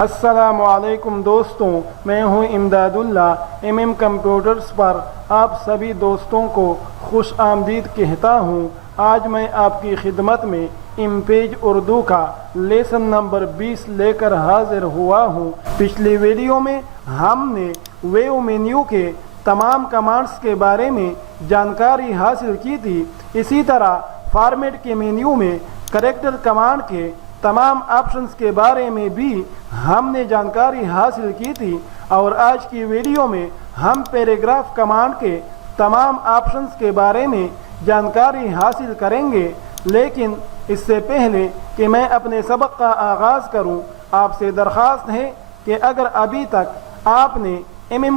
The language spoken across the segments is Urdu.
السلام علیکم دوستوں، میں ہوں امداداللہ کمپیوٹرز پر آپ سبھی دوستوں کو خوش آمدید کہتا ہوں۔ آج میں آپ کی خدمت میں پیج اردو کا لیسن نمبر 20 لے کر حاضر ہوا ہوں۔ پچھلی ویڈیو میں ہم نے ویو مینیو کے تمام کمانڈز کے بارے میں جانکاری حاصل کی تھی۔ اسی طرح فارمیٹ کے مینیو میں کریکٹر کمانڈ کے تمام آپشنز کے بارے میں بھی ہم نے جانکاری حاصل کی تھی، اور آج کی ویڈیو میں ہم پیراگراف کمانڈ کے تمام آپشنز کے بارے میں جانکاری حاصل کریں گے۔ لیکن اس سے پہلے کہ میں اپنے سبق کا آغاز کروں، آپ سے درخواست ہے کہ اگر ابھی تک آپ نے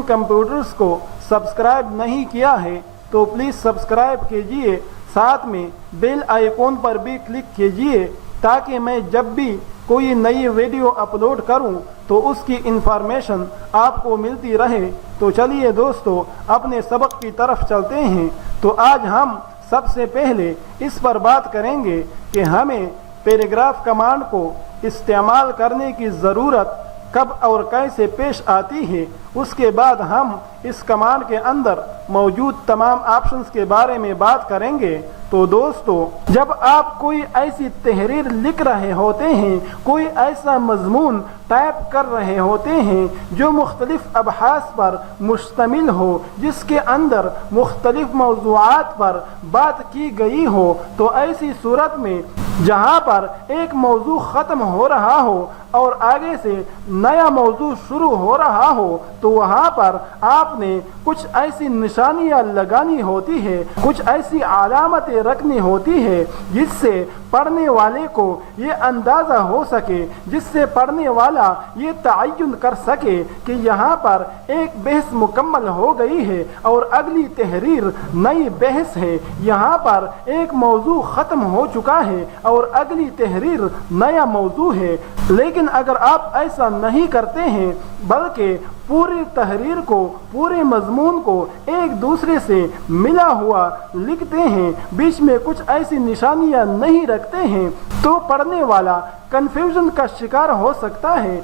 کمپیوٹرز کو سبسکرائب نہیں کیا ہے تو پلیز سبسکرائب کیجئے، ساتھ میں بیل آئیکن پر بھی کلک کیجئے تاکہ میں جب بھی کوئی نئی ویڈیو اپلوڈ کروں تو اس کی انفارمیشن آپ کو ملتی رہے۔ تو چلیے دوستو، اپنے سبق کی طرف چلتے ہیں۔ تو آج ہم سب سے پہلے اس پر بات کریں گے کہ ہمیں پیراگراف کمانڈ کو استعمال کرنے کی ضرورت کب اور کیسے پیش آتی ہے۔ اس کے بعد ہم اس کمانڈ کے اندر موجود تمام آپشنز کے بارے میں بات کریں گے۔ تو دوستو، جب آپ کوئی ایسی تحریر لکھ رہے ہوتے ہیں، کوئی ایسا مضمون ٹائپ کر رہے ہوتے ہیں جو مختلف ابحاث پر مشتمل ہو، جس کے اندر مختلف موضوعات پر بات کی گئی ہو، تو ایسی صورت میں جہاں پر ایک موضوع ختم ہو رہا ہو اور آگے سے نیا موضوع شروع ہو رہا ہو، تو وہاں پر آپ نے کچھ ایسی نشانیاں لگانی ہوتی ہے، کچھ ایسی علامتیں رکھنی ہوتی ہے جس سے پڑھنے والے کو یہ اندازہ ہو سکے، جس سے پڑھنے والا یہ تعین کر سکے کہ یہاں پر ایک بحث مکمل ہو گئی ہے اور اگلی تحریر نئی بحث ہے، یہاں پر ایک موضوع ختم ہو چکا ہے اور اگلی تحریر نیا موضوع ہے۔ لیکن اگر آپ ایسا نہیں کرتے ہیں بلکہ پوری تحریر کو، پورے مضمون کو ایک دوسرے سے ملا ہوا لکھتے ہیں، بیچ میں کچھ ایسی نشانیاں نہیں رکھتے ہیں، تو پڑھنے والا کنفیوژن کا شکار ہو سکتا ہے،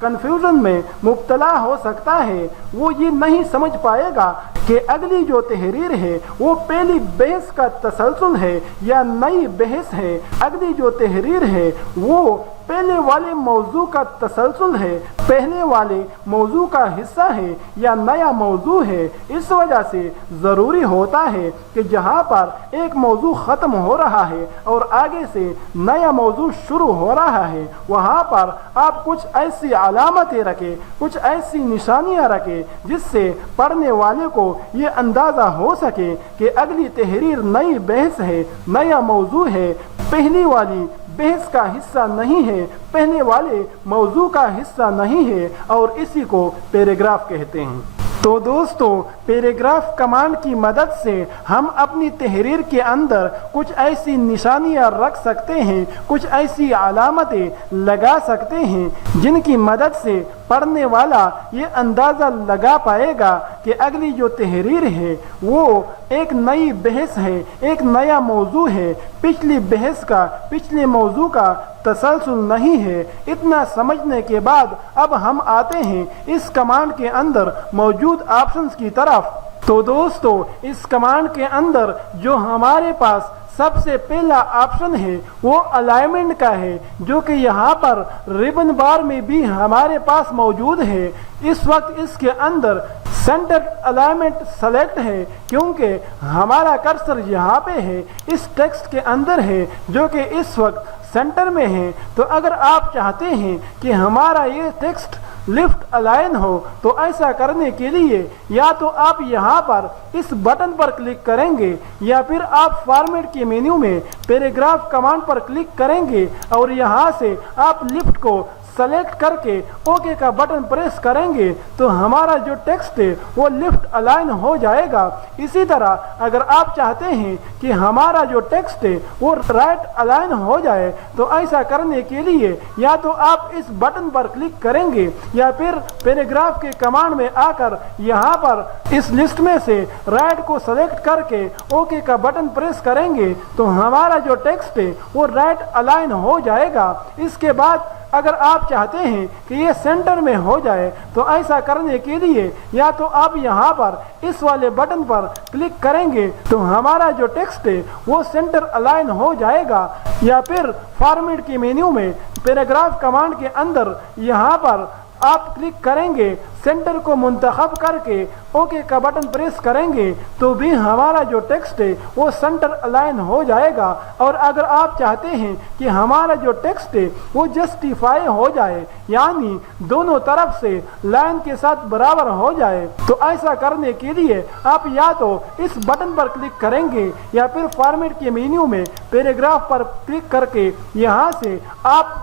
کنفیوژن میں مبتلا ہو سکتا ہے۔ وہ یہ نہیں سمجھ پائے گا کہ اگلی جو تحریر ہے وہ پہلی بحث کا تسلسل ہے یا نئی بحث ہے، اگلی جو تحریر ہے وہ پہلے والے موضوع کا تسلسل ہے، پہلے والے موضوع کا حصہ ہے یا نیا موضوع ہے۔ اس وجہ سے ضروری ہوتا ہے کہ جہاں پر ایک موضوع ختم ہو رہا ہے اور آگے سے نیا موضوع شروع ہو رہا ہے، وہاں پر آپ کچھ ایسی علامتیں رکھیں، کچھ ایسی نشانیاں رکھیں جس سے پڑھنے والے کو یہ اندازہ ہو سکے کہ اگلی تحریر نئی بحث ہے، نیا موضوع ہے، پہلی والی بحث کا حصہ نہیں ہے، پہلے والے موضوع کا حصہ نہیں ہے، اور اسی کو پیراگراف کہتے ہیں۔ تو دوستو، پیراگراف کمانڈ کی مدد سے ہم اپنی تحریر کے اندر کچھ ایسی نشانیاں رکھ سکتے ہیں، کچھ ایسی علامتیں لگا سکتے ہیں جن کی مدد سے پڑھنے والا یہ اندازہ لگا پائے گا کہ اگلی جو تحریر ہے وہ ایک نئی بحث ہے، ایک نیا موضوع ہے، پچھلی بحث کا، پچھلے موضوع کا تسلسل نہیں ہے۔ اتنا سمجھنے کے بعد اب ہم آتے ہیں اس کمانڈ کے اندر موجود آپشنز کی طرف۔ تو دوستو، اس کمانڈ کے اندر جو ہمارے پاس سب سے پہلا آپشن ہے وہ الائنمنٹ کا ہے، جو کہ یہاں پر ریبن بار میں بھی ہمارے پاس موجود ہے۔ اس وقت اس کے اندر سینٹر الائنمنٹ سلیکٹ ہے کیونکہ ہمارا کرسر یہاں پہ ہے، اس ٹیکسٹ کے اندر ہے جو کہ اس وقت سینٹر میں ہے۔ تو اگر آپ چاہتے ہیں کہ ہمارا یہ ٹیکسٹ لیفٹ الائن ہو تو ایسا کرنے کے لیے یا تو آپ یہاں پر اس بٹن پر کلک کریں گے یا پھر آپ فارمیٹ کے مینیو میں پیراگراف کمانڈ پر کلک کریں گے اور یہاں سے آپ لیفٹ کو سلیکٹ کر کے اوکے کا بٹن پریس کریں گے تو ہمارا جو ٹیکسٹ ہے وہ لیفٹ الائن ہو جائے گا۔ اسی طرح اگر آپ چاہتے ہیں کہ ہمارا جو ٹیکسٹ ہے وہ رائٹ الائن ہو جائے تو ایسا کرنے کے لیے یا تو آپ اس بٹن پر کلک کریں گے یا پھر پیراگراف کے کمانڈ میں آ کر یہاں پر اس لسٹ میں سے رائٹ کو سلیکٹ کر کے اوکے کا بٹن پریس کریں گے تو ہمارا جو ٹیکسٹ ہے وہ رائٹ الائن ہو جائے گا۔ اس کے بعد اگر آپ چاہتے ہیں کہ یہ سینٹر میں ہو جائے تو ایسا کرنے کے لیے یا تو آپ یہاں پر اس والے بٹن پر کلک کریں گے تو ہمارا جو ٹیکسٹ ہے وہ سینٹر الائن ہو جائے گا، یا پھر فارمیٹ کی مینیو میں پیراگراف کمانڈ کے اندر یہاں پر آپ کلک کریں گے، سینٹر کو منتخب کر کے اوکے کا بٹن پریس کریں گے تو بھی ہمارا جو ٹیکسٹ ہے وہ سینٹر الائن ہو جائے گا۔ اور اگر آپ چاہتے ہیں کہ ہمارا جو ٹیکسٹ ہے وہ جسٹیفائی ہو جائے، یعنی دونوں طرف سے لائن کے ساتھ برابر ہو جائے، تو ایسا کرنے کے لیے آپ یا تو اس بٹن پر کلک کریں گے یا پھر فارمیٹ کے مینیو میں پیراگراف پر کلک کر کے یہاں سے آپ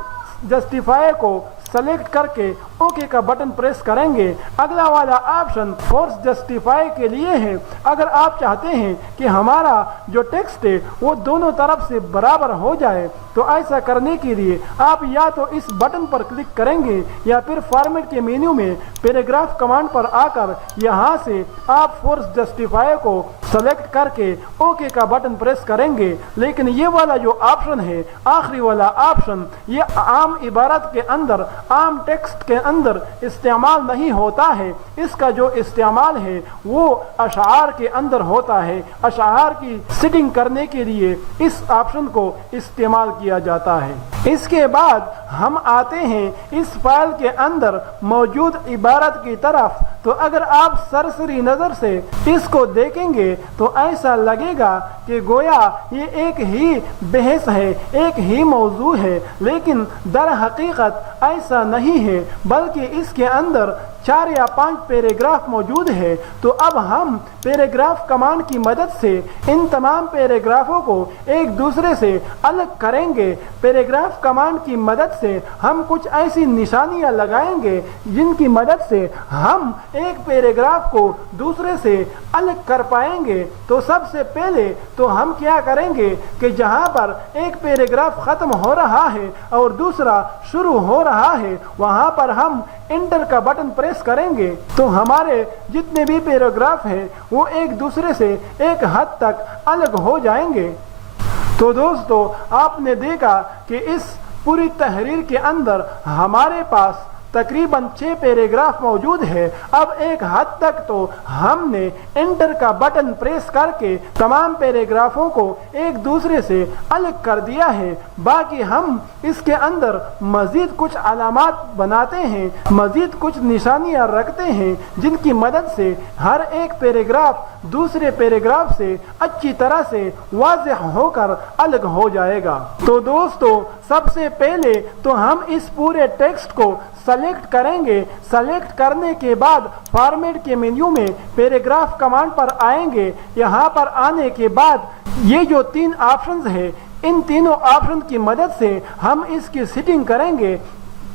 جسٹیفائی کو سلیکٹ کر کے اوکے کا بٹن پریس کریں گے۔ اگلا والا آپشن فورس جسٹیفائی کے لیے ہے۔ اگر آپ چاہتے ہیں کہ ہمارا جو ٹیکسٹ ہے وہ دونوں طرف سے برابر ہو جائے تو ایسا کرنے کے لیے آپ یا تو اس بٹن پر کلک کریں گے یا پھر فارمیٹ کے مینیو میں پیراگراف کمانڈ پر آ کر یہاں سے آپ فورس جسٹیفائی کو سلیکٹ کر کے اوکے کا بٹن پریس کریں گے۔ لیکن یہ والا جو آپشن ہے، آخری والا آپشن، یہ عام عبارت کے اندر، عام ٹیکسٹ کے اندر استعمال نہیں ہوتا ہے۔ اس کا جو استعمال ہے وہ اشعار کے اندر ہوتا ہے۔ اشعار کی سیٹنگ کرنے کے لیے اس آپشن کو استعمال کیا جاتا ہے۔ اس کے بعد ہم آتے ہیں اس فائل کے اندر موجود عبارت کی طرف۔ تو اگر آپ سرسری نظر سے اس کو دیکھیں گے تو ایسا لگے گا کہ گویا یہ ایک ہی بحث ہے، ایک ہی موضوع ہے، لیکن در حقیقت ایسا نہیں ہے، بلکہ اس کے اندر 4 یا 5 پیراگراف موجود ہے۔ تو اب ہم پیراگراف کمانڈ کی مدد سے ان تمام پیراگرافوں کو ایک دوسرے سے الگ کریں گے۔ پیراگراف کمانڈ کی مدد سے ہم کچھ ایسی نشانیاں لگائیں گے جن کی مدد سے ہم ایک پیراگراف کو دوسرے سے الگ کر پائیں گے۔ تو سب سے پہلے تو ہم کیا کریں گے کہ جہاں پر ایک پیراگراف ختم ہو رہا ہے اور دوسرا شروع ہو رہا ہے وہاں پر ہم انٹر کا بٹن پریس کریں گے تو ہمارے جتنے بھی پیراگراف ہیں وہ ایک دوسرے سے ایک حد تک الگ ہو جائیں گے۔ تو دوستو آپ نے دیکھا کہ اس پوری تحریر کے اندر ہمارے پاس تقریباً 6 پیراگراف موجود ہے۔ اب ایک حد تک تو ہم نے انٹر کا بٹن پریس کر کے تمام پیراگرافوں کو ایک دوسرے سے الگ کر دیا ہے۔ باقی ہم اس کے اندر مزید کچھ علامات بناتے ہیں، مزید کچھ نشانیاں رکھتے ہیں جن کی مدد سے ہر ایک پیراگراف دوسرے پیراگراف سے اچھی طرح سے واضح ہو کر الگ ہو جائے گا۔ تو دوستو سب سے پہلے تو ہم اس پورے ٹیکسٹ کو سلیکٹ کریں گے۔ سلیکٹ کرنے کے بعد فارمیٹ کے مینیو میں پیراگراف کمانڈ پر آئیں گے۔ یہاں پر آنے کے بعد یہ جو 3 آپشنز ہیں ان تینوں آپشن کی مدد سے ہم اس کی سیٹنگ کریں گے۔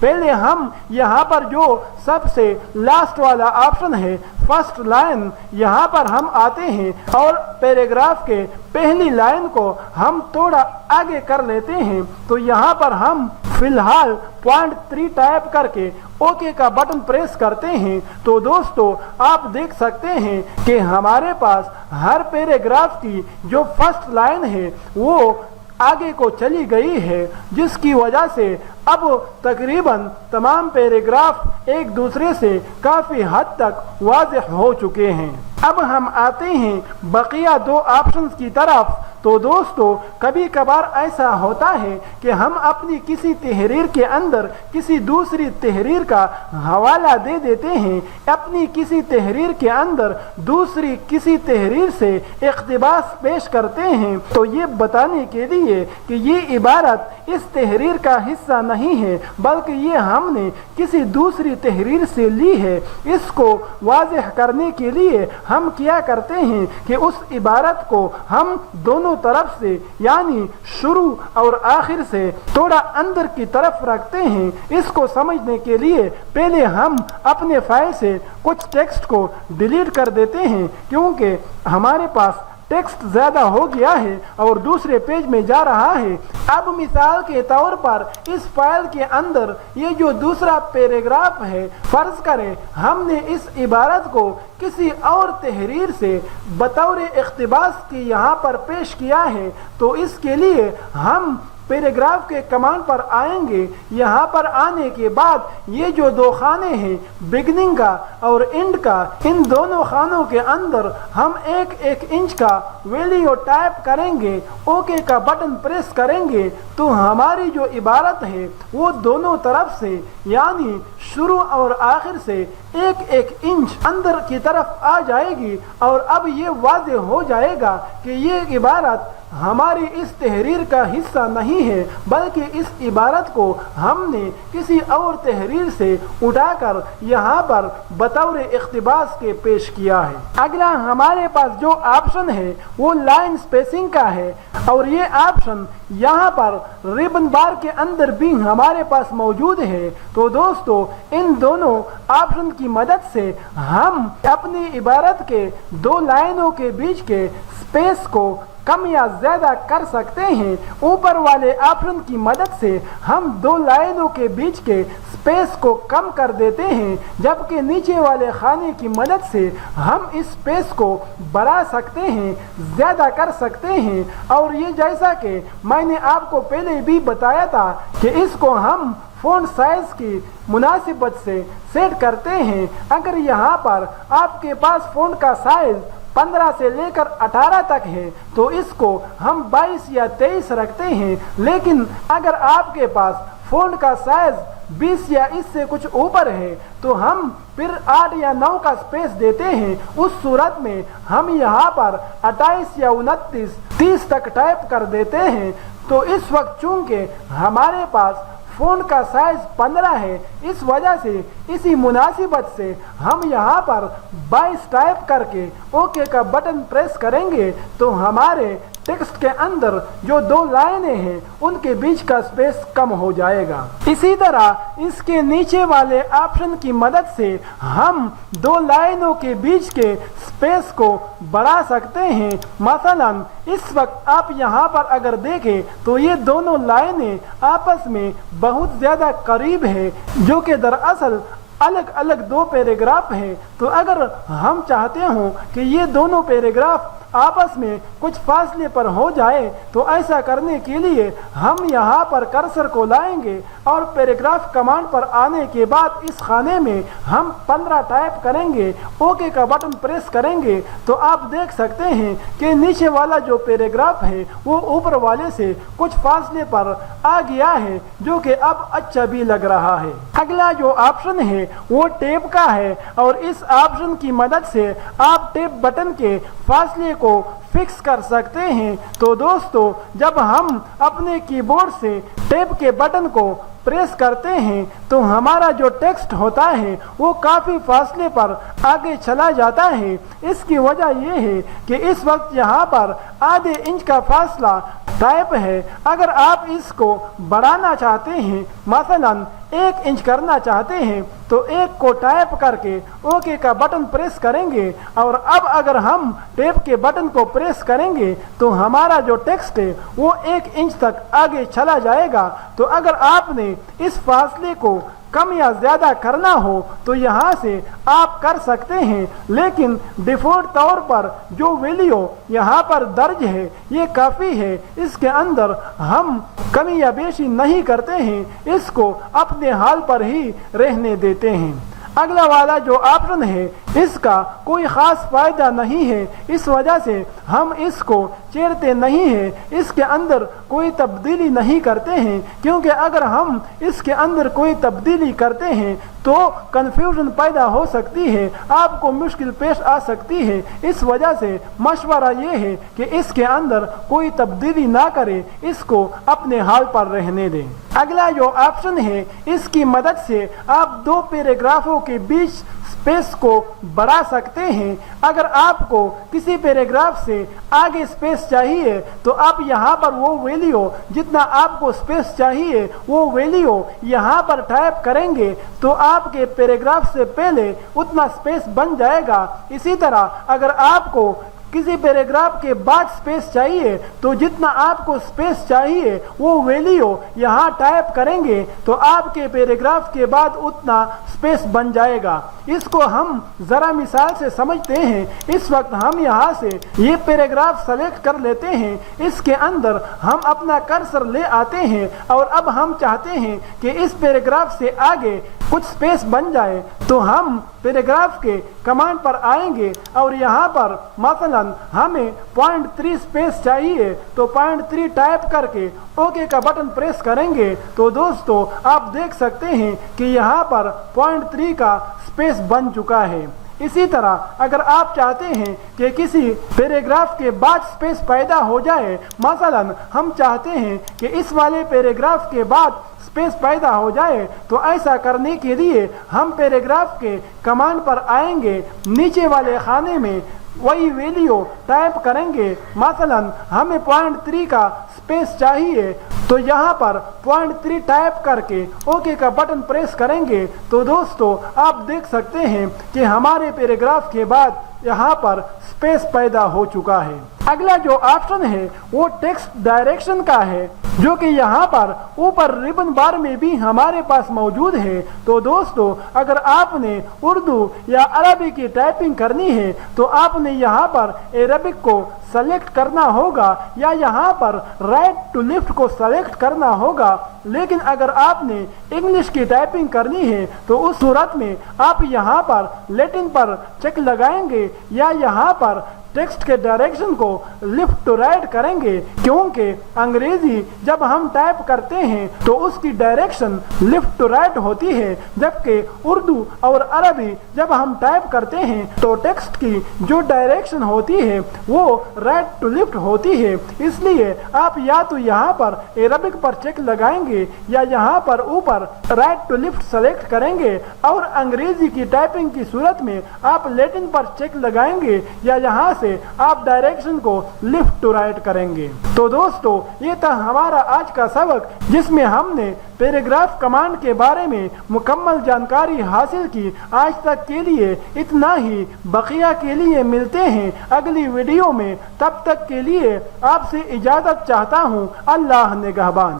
پہلے ہم یہاں پر جو سب سے لاسٹ والا آپشن ہے فرسٹ لائن، یہاں پر ہم آتے ہیں اور پیراگراف کے پہلی لائن کو ہم تھوڑا آگے کر لیتے ہیں۔ تو یہاں پر ہم فی الحال .3 ٹائپ کر کے اوکے کا بٹن پریس کرتے ہیں۔ تو دوستو آپ دیکھ سکتے ہیں کہ ہمارے پاس ہر پیراگراف کی جو فرسٹ لائن ہے وہ آگے کو چلی گئی ہے، جس کی وجہ سے اب تقریباً تمام پیراگراف ایک دوسرے سے کافی حد تک واضح ہو چکے ہیں۔ اب ہم آتے ہیں بقیہ 2 آپشنز کی طرف۔ تو دوستو کبھی کبھار ایسا ہوتا ہے کہ ہم اپنی کسی تحریر کے اندر کسی دوسری تحریر کا حوالہ دے دیتے ہیں، اپنی کسی تحریر کے اندر دوسری کسی تحریر سے اقتباس پیش کرتے ہیں، تو یہ بتانے کے لیے کہ یہ عبارت اس تحریر کا حصہ نہیں ہے بلکہ یہ ہم نے کسی دوسری تحریر سے لی ہے، اس کو واضح کرنے کے لیے ہم کیا کرتے ہیں کہ اس عبارت کو ہم دونوں طرف سے یعنی شروع اور آخر سے تھوڑا اندر کی طرف رکھتے ہیں۔ اس کو سمجھنے کے لیے پہلے ہم اپنے فائل سے کچھ ٹیکسٹ کو ڈیلیٹ کر دیتے ہیں کیونکہ ہمارے پاس ٹیکسٹ زیادہ ہو گیا ہے اور دوسرے پیج میں جا رہا ہے۔ اب مثال کے طور پر اس فائل کے اندر یہ جو دوسرا پیراگراف ہے، فرض کریں ہم نے اس عبارت کو کسی اور تحریر سے بطور اقتباس کی یہاں پر پیش کیا ہے، تو اس کے لیے ہم پیراگراف کے کمانڈ پر آئیں گے۔ یہاں پر آنے کے بعد یہ جو دو خانے ہیں بگننگ کا اور اینڈ کا، ان دونوں خانوں کے اندر ہم ایک ایک انچ کا ویلیو ٹائپ کریں گے، اوکے کا بٹن پریس کریں گے تو ہماری جو عبارت ہے وہ دونوں طرف سے یعنی شروع اور آخر سے ایک ایک انچ اندر کی طرف آ جائے گی، اور اب یہ واضح ہو جائے گا کہ یہ عبارت ہماری اس تحریر کا حصہ نہیں ہے، بلکہ اس عبارت کو ہم نے کسی اور تحریر سے اٹھا کر یہاں پر بطور اقتباس کے پیش کیا ہے۔ اگلا ہمارے پاس جو آپشن ہے وہ لائن سپیسنگ کا ہے، اور یہ آپشن یہاں پر ریبن بار کے اندر بھی ہمارے پاس موجود ہے۔ تو دوستو ان دونوں آپشن کی مدد سے ہم اپنی عبارت کے دو لائنوں کے بیچ کے سپیس کو کم یا زیادہ کر سکتے ہیں۔ اوپر والے آپشن کی مدد سے ہم دو لائنوں کے بیچ کے سپیس کو کم کر دیتے ہیں، جبکہ نیچے والے خانے کی مدد سے ہم اس سپیس کو بڑھا سکتے ہیں، زیادہ کر سکتے ہیں۔ اور یہ جیسا کہ میں نے آپ کو پہلے بھی بتایا تھا کہ اس کو ہم فونٹ سائز کی مناسبت سے سیٹ کرتے ہیں۔ اگر یہاں پر آپ کے پاس فونٹ کا سائز 15 سے لے کر 18 تک ہے تو اس کو ہم 22 یا 23 رکھتے ہیں، لیکن اگر آپ کے پاس فونٹ کا سائز 20 یا اس سے کچھ اوپر ہے تو ہم پھر 8 یا 9 کا سپیس دیتے ہیں۔ اس صورت میں ہم یہاں پر 28 یا 29 30 تک ٹائپ کر دیتے ہیں۔ تو اس وقت چونکہ ہمارے پاس فونٹ کا سائز 15 ہے، اس وجہ سے اسی مناسبت سے ہم یہاں پر 22 ٹائپ کر کے اوکے کا بٹن پریس کریں گے تو ہمارے ٹیکسٹ کے اندر جو دو لائنیں ہیں ان کے بیچ کا سپیس کم ہو جائے گا۔ اسی طرح اس کے نیچے والے آپشن کی مدد سے ہم دو لائنوں کے بیچ کے سپیس کو بڑھا سکتے ہیں۔ مثلا اس وقت آپ یہاں پر اگر دیکھیں تو یہ دونوں لائنیں آپس میں بہت زیادہ قریب ہیں، جو کہ دراصل الگ الگ دو پیراگراف ہیں۔ تو اگر ہم چاہتے ہوں کہ یہ دونوں پیراگراف آپس میں کچھ فاصلے پر ہو جائے تو ایسا کرنے کے لیے ہم یہاں پر کرسر کو لائیں گے اور پیراگراف کمانڈ پر آنے کے بعد اس خانے میں ہم 15 ٹائپ کریں گے، اوکے کا بٹن پریس کریں گے تو آپ دیکھ سکتے ہیں کہ نیچے والا جو پیراگراف ہے وہ اوپر والے سے کچھ فاصلے پر آ گیا ہے، جو کہ اب اچھا بھی لگ رہا ہے۔ اگلا جو آپشن ہے وہ ٹیپ کا ہے، اور اس آپشن کی مدد سے آپ ٹیپ بٹن کے فاصلے کو فکس کر سکتے ہیں۔ تو دوستو جب ہم اپنے کی بورڈ سے ٹیپ کے بٹن کو پریس کرتے ہیں تو ہمارا جو ٹیکسٹ ہوتا ہے وہ کافی فاصلے پر آگے چلا جاتا ہے۔ اس کی وجہ یہ ہے کہ اس وقت یہاں پر آدھے انچ کا فاصلہ ٹائپ ہے۔ اگر آپ اس کو بڑھانا چاہتے ہیں، مثلا 1 انچ کرنا چاہتے ہیں تو 1 کو ٹائپ کر کے اوکے کا بٹن پریس کریں گے، اور اب اگر ہم ٹیپ کے بٹن کو پریس کریں گے تو ہمارا جو ٹیکسٹ ہے وہ 1 انچ تک آگے چلا جائے گا۔ تو اگر آپ نے اس فاصلے کو کم یا زیادہ کرنا ہو تو یہاں سے آپ کر سکتے ہیں، لیکن ڈیفالٹ طور پر جو ویلیو یہاں پر درج ہے یہ کافی ہے، اس کے اندر ہم کمی یا بیشی نہیں کرتے ہیں، اس کو اپنے حال پر ہی رہنے دیتے ہیں۔ اگلا والا جو آپشن ہے اس کا کوئی خاص فائدہ نہیں ہے، اس وجہ سے ہم اس کو چیرتے نہیں ہیں، اس کے اندر کوئی تبدیلی نہیں کرتے ہیں، کیونکہ اگر ہم اس کے اندر کوئی تبدیلی کرتے ہیں تو کنفیوژن پیدا ہو سکتی ہے، آپ کو مشکل پیش آ سکتی ہے۔ اس وجہ سے مشورہ یہ ہے کہ اس کے اندر کوئی تبدیلی نہ کریں، اس کو اپنے حال پر رہنے دیں۔ اگلا جو آپشن ہے اس کی مدد سے آپ دو پیراگرافوں کے بیچ سپیس کو بڑھا سکتے ہیں۔ اگر آپ کو کسی پیراگراف سے آگے سپیس چاہیے تو آپ یہاں پر وہ ویلیو جتنا آپ کو سپیس چاہیے وہ ویلیو یہاں پر ٹائپ کریں گے تو آپ کے پیراگراف سے پہلے اتنا سپیس بن جائے گا۔ اسی طرح اگر آپ کو کسی پیراگراف کے بعد سپیس چاہیے تو جتنا آپ کو سپیس چاہیے وہ ویلیو یہاں ٹائپ کریں گے تو آپ کے پیراگراف کے بعد اتنا سپیس بن جائے گا۔ اس کو ہم ذرا مثال سے سمجھتے ہیں۔ اس وقت ہم یہاں سے یہ پیراگراف سلیکٹ کر لیتے ہیں، اس کے اندر ہم اپنا کرسر لے آتے ہیں اور اب ہم چاہتے ہیں کہ اس پیراگراف سے آگے کچھ سپیس بن جائے تو ہم پیراگراف کے کمانڈ پر آئیں گے اور یہاں پر مثلا ہمیں 0.3 سپیس چاہیے تو 0.3 ٹائپ کر کے اوکے کا بٹن پریس کریں گے تو دوستو آپ دیکھ سکتے ہیں کہ یہاں پر 0.3 کا سپیس بن چکا ہے۔ اسی طرح اگر آپ چاہتے ہیں کہ کسی پیراگراف کے بعد سپیس پیدا ہو جائے، مثلا ہم چاہتے ہیں کہ اس والے پیراگراف کے بعد سپیس پیدا ہو جائے تو ایسا کرنے کے لیے ہم پیراگراف کے کمانڈ پر آئیں گے، نیچے والے خانے میں وہی ویلیو ٹائپ کریں گے، مثلا ہمیں 0.3 کا سپیس چاہیے تو یہاں پر 0.3 ٹائپ کر کے اوکے کا بٹن پریس کریں گے تو دوستو آپ دیکھ سکتے ہیں کہ ہمارے پیراگراف کے بعد یہاں پر سپیس پیدا ہو چکا ہے۔ اگلا جو آپشن ہے وہ ٹیکسٹ ڈائریکشن کا ہے، جو کہ یہاں پر اوپر ریبن بار میں بھی ہمارے پاس موجود ہے۔ تو دوستو اگر آپ نے اردو یا عربی کی ٹائپنگ کرنی ہے تو آپ نے یہاں پر عربک کو سلیکٹ کرنا ہوگا یا یہاں پر رائٹ ٹو لیفٹ کو سلیکٹ کرنا ہوگا، لیکن اگر آپ نے انگلش کی ٹائپنگ کرنی ہے تو اس صورت میں آپ یہاں پر لیٹن پر چیک لگائیں گے یا یہاں پر ٹیکسٹ کے ڈائریکشن کو لیفٹ ٹو رائٹ کریں گے، کیونکہ انگریزی جب ہم ٹائپ کرتے ہیں تو اس کی ڈائریکشن لیفٹ ٹو رائٹ ہوتی ہے، جبکہ اردو اور عربی جب ہم ٹائپ کرتے ہیں تو ٹیکسٹ کی جو ڈائریکشن ہوتی ہے وہ رائٹ ٹو لیفٹ ہوتی ہے۔ اس لیے آپ یا تو یہاں پر عربک پر چیک لگائیں گے یا یہاں پر اوپر رائٹ ٹو لیفٹ سلیکٹ کریں گے، اور انگریزی کی ٹائپنگ کی صورت میں آپ لیٹن پر چیک لگائیں گے یا یہاں سے آپ ڈائریکشن کو لیفٹ ٹو رائٹ کریں گے۔ تو دوستو یہ تھا ہمارا آج کا سبق، جس میں ہم نے پیراگراف کمانڈ کے بارے میں مکمل جانکاری حاصل کی۔ آج تک کے لیے اتنا ہی، بقیہ کے لیے ملتے ہیں اگلی ویڈیو میں، تب تک کے لیے آپ سے اجازت چاہتا ہوں۔ اللہ نگہبان۔